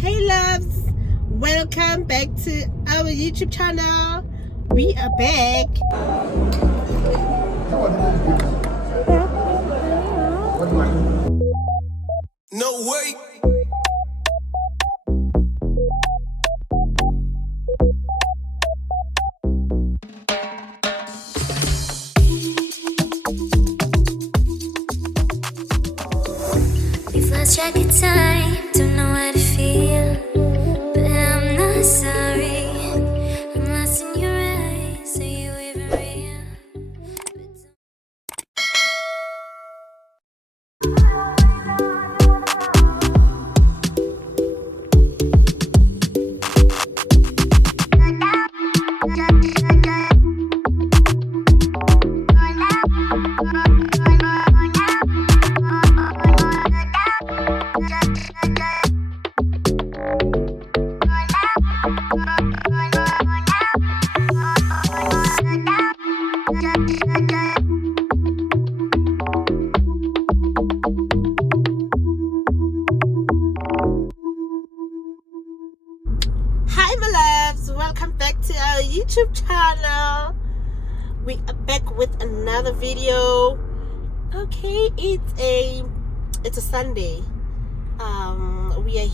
Hey loves, welcome back to our YouTube channel. We are back. No way. We've lost track of time, don't know how to feel, but I'm not sorry. I'm lost in your eyes, are you even real? Hi my loves, welcome back to our YouTube channel. We are back with another video. Okay, it's a Sunday. We are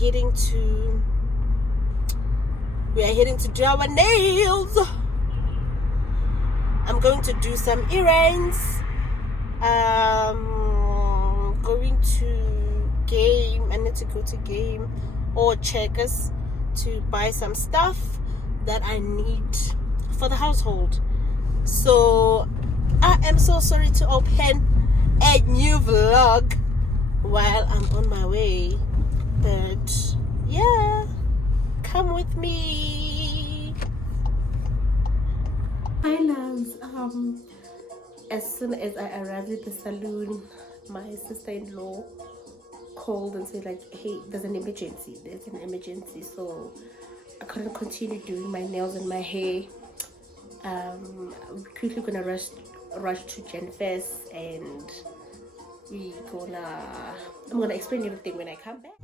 heading to do our nails. I'm going to do some errands. Going to Game. I need to go to Game or Checkers to buy some stuff that I need for the household. So I am so sorry to open a new vlog while I'm on my way, but yeah, come with me. Hi loves. As soon as I arrived at the salon, my sister-in-law called and said like, hey, there's an emergency, so I couldn't continue doing my nails and my hair. I'm quickly gonna rush to Genfest, and I'm gonna explain everything when I come back.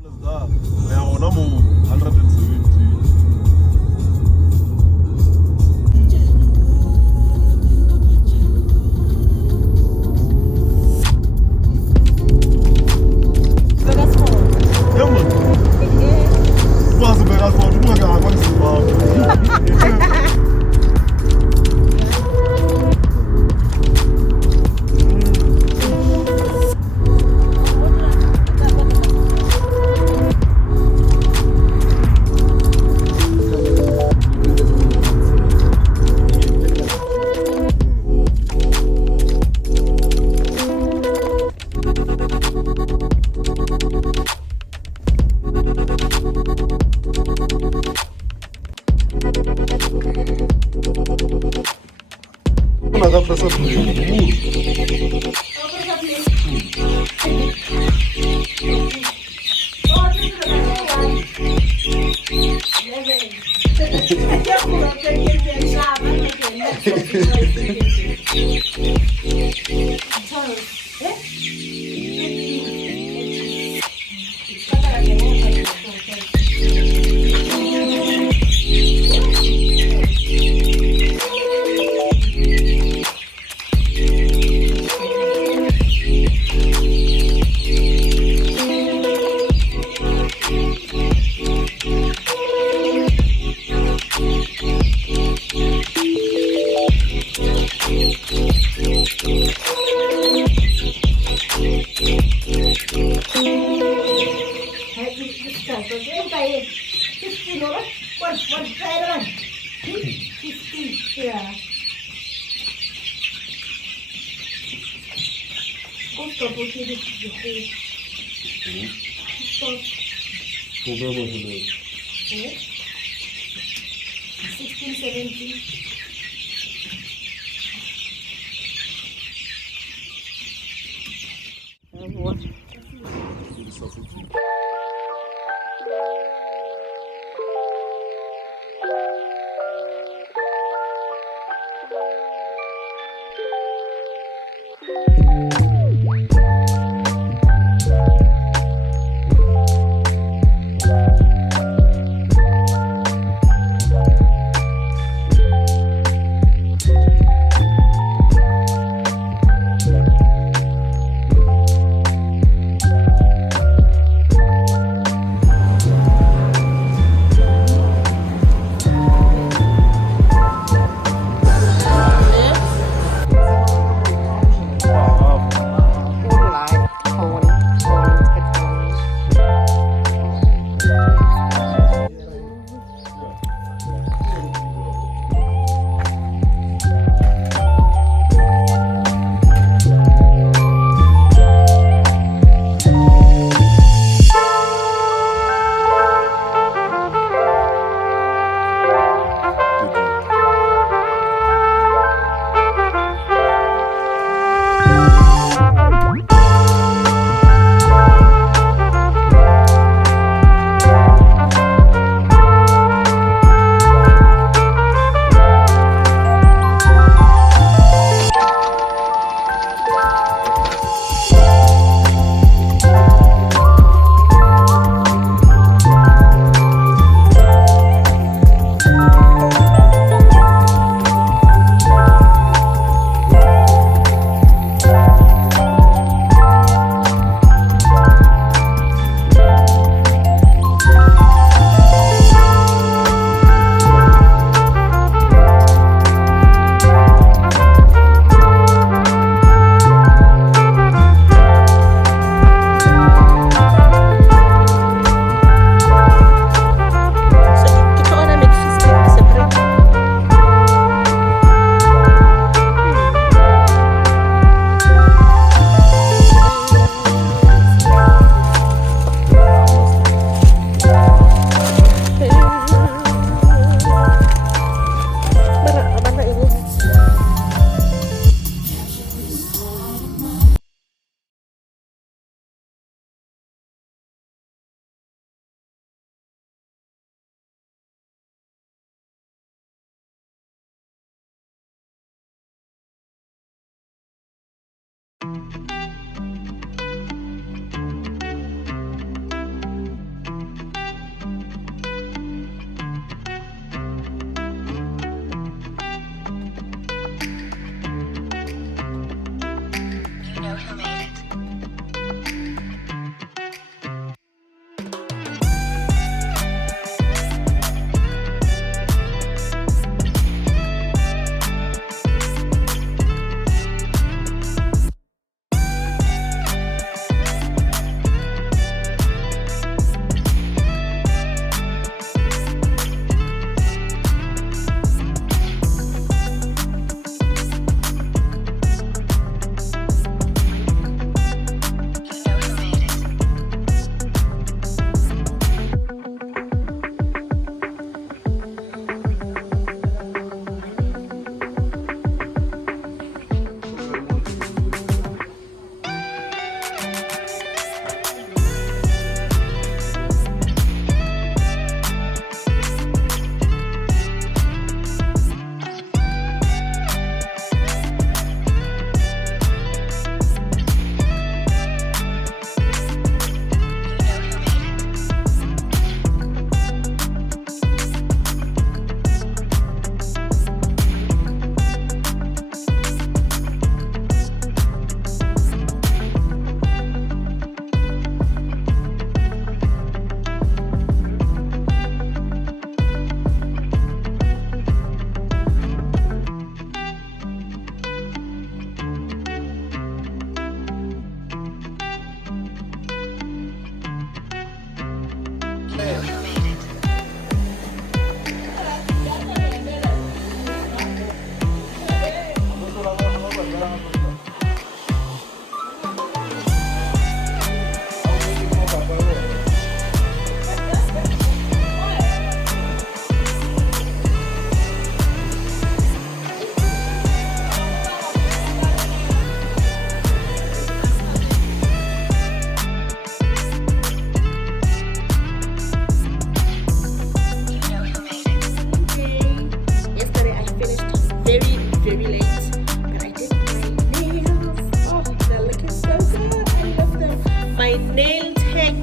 Yesterday I finished very, very late, but I did my nails. Oh, they're looking so good. I love them. My nail tech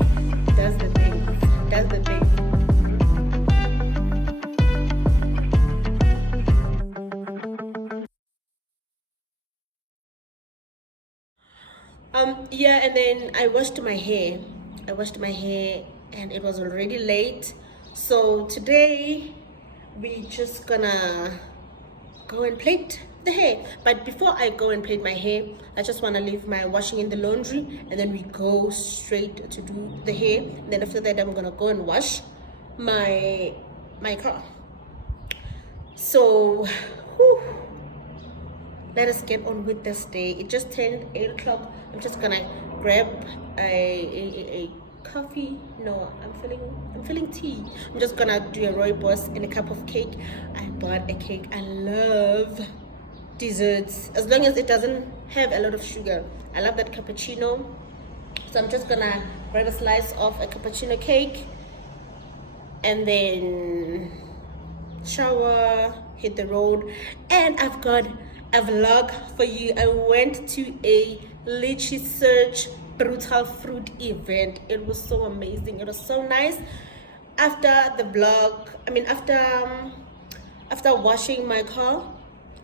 does the thing. Does the thing. Yeah, and then I washed my hair. And it was already late. So today we just gonna go and plait the hair. But before I go and plait my hair, I just want to leave my washing in the laundry, and then we go straight to do the hair. And then after that I'm gonna go and wash my car. So whew, let us get on with this day. It just turned 8 o'clock. I'm just gonna grab a coffee. No, I'm feeling tea. I'm just gonna do a rooibos and a cup of cake. I bought a cake. I love desserts as long as it doesn't have a lot of sugar. I love that cappuccino. So I'm just gonna grab a slice of a cappuccino cake and then shower, hit the road. And I've got a vlog for you. I went to a lychee search brutal fruit event. It was so amazing. It was so nice. After the vlog, after washing my car,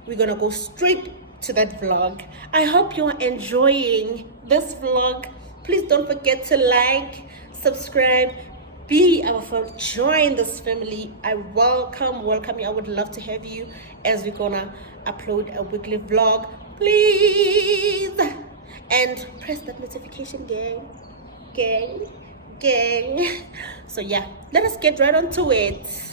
we're gonna go straight to that vlog. I hope you're enjoying this vlog. Please don't forget to like, subscribe, be our friend, join this family. I welcome you. I would love to have you as we're gonna upload a weekly vlog. Please, and press that notification gang. So yeah, let us get right on to it.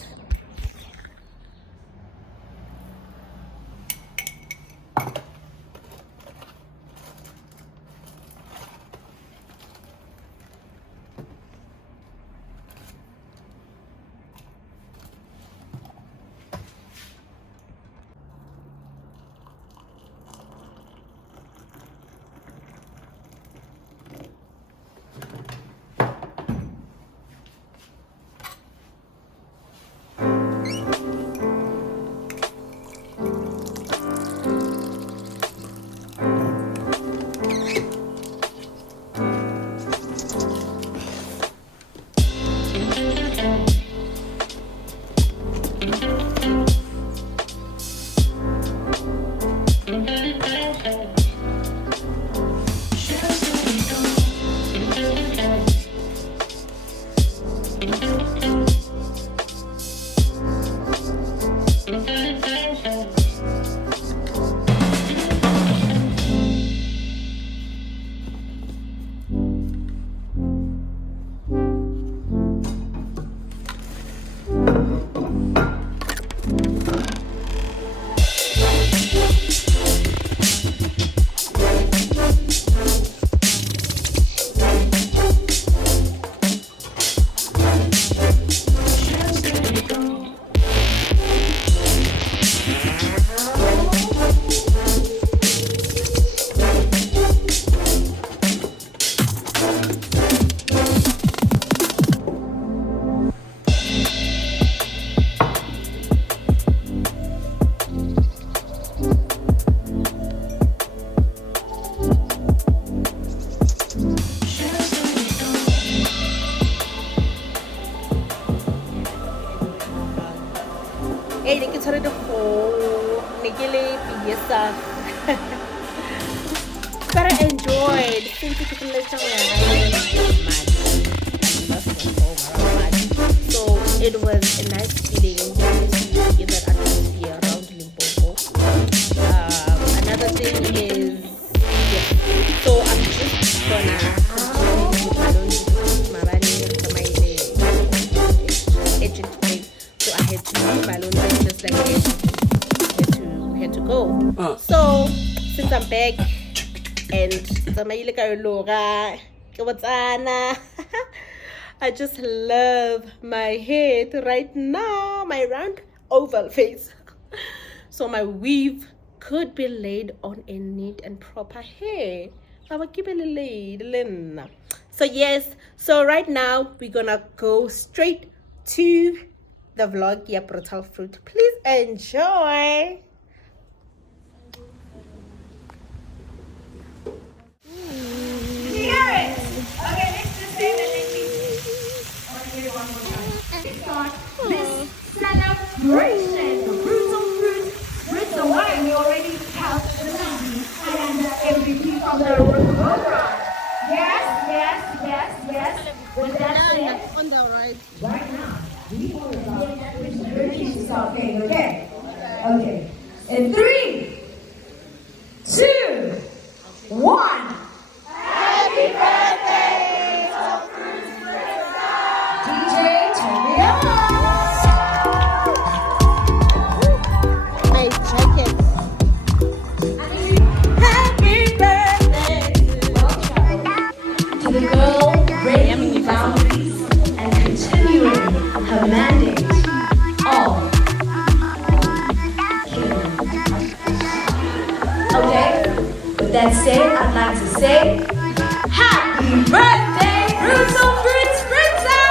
Hey, they can tell the whole Nikili yourself. But I enjoyed since you can let so it was a nice feeling in that atmosphere around Limpopo. Another thing is, yeah, so I'm just gonna continue with my own agent thing. So I had to leave my own just like had to go. So since I'm back and I just love my head right now, my round oval face. So my weave could be laid on a neat and proper hair. So yes, so right now we're gonna go straight to the vlog. Yeah, brutal fruit. Please enjoy. This celebration, the brutal fruits of wine, we already have the ladies and MVP from the program. Yes. With that said, On the right. right now, we want to start playing, okay. In 3, 2, 1. Happy birthday, DJ, turn me on. My jacket. Happy birthday to the girl breaking boundaries and continuing her mandate of healing. Okay, with that said, I'd like to say happy birthday, Brutal Fruit Spritzer!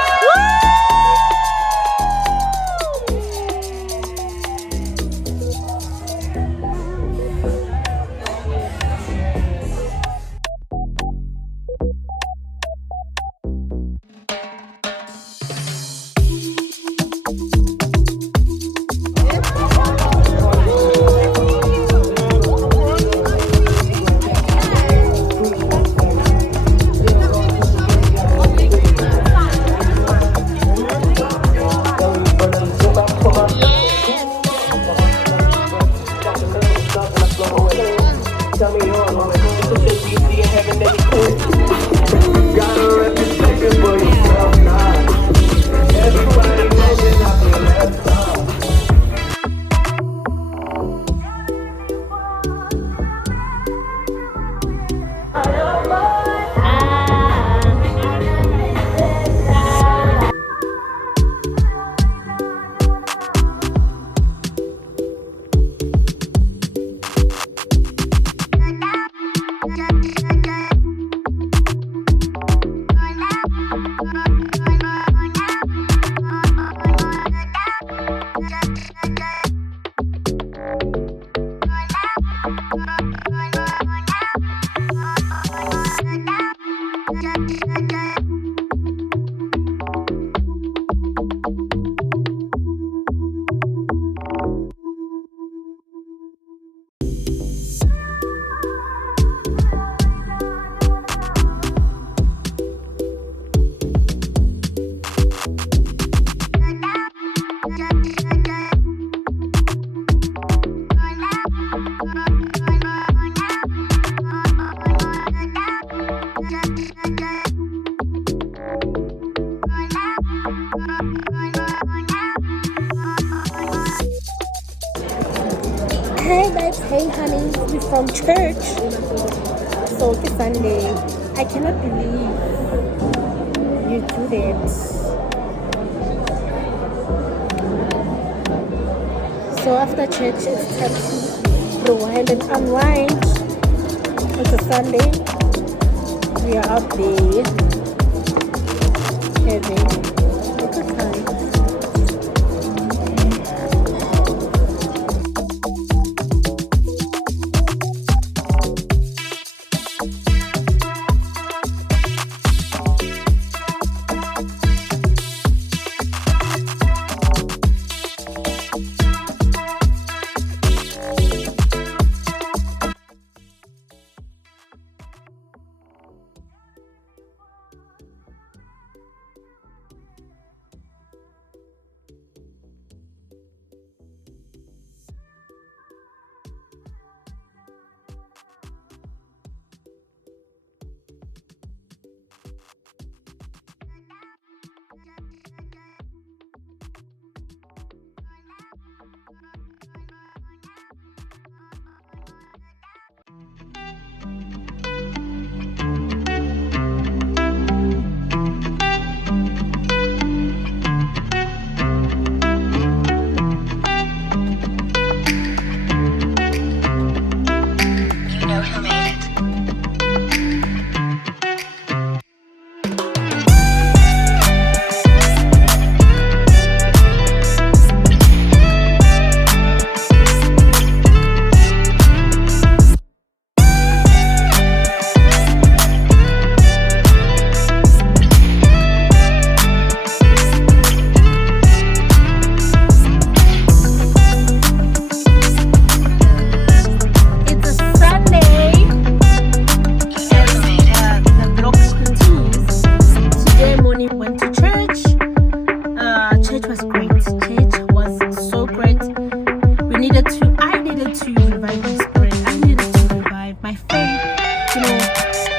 Hey babes, hey honey, we from church. So it's Sunday. I cannot believe you do that. So after church, it's time to rewind and unwind. It's a Sunday. We are out there having a good time.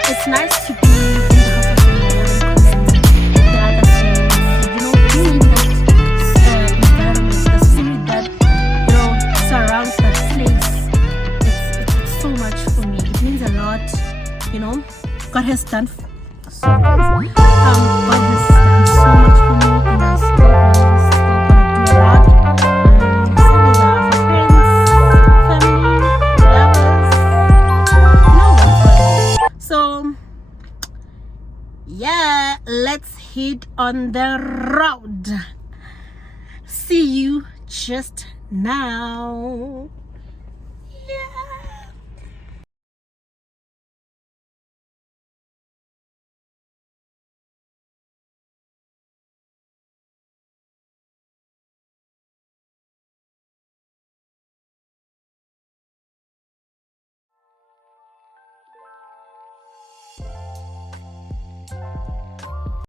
It's nice to be in the house of the Lord and connect with the other saints. Being in that environment, the spirit that surrounds that place. It's so much for me. It means a lot. God has done God has done so much for me, and I still believe He's still gonna do a lot. Sundays are for friends, family, lovers, So yeah, let's hit on the road. See you just now.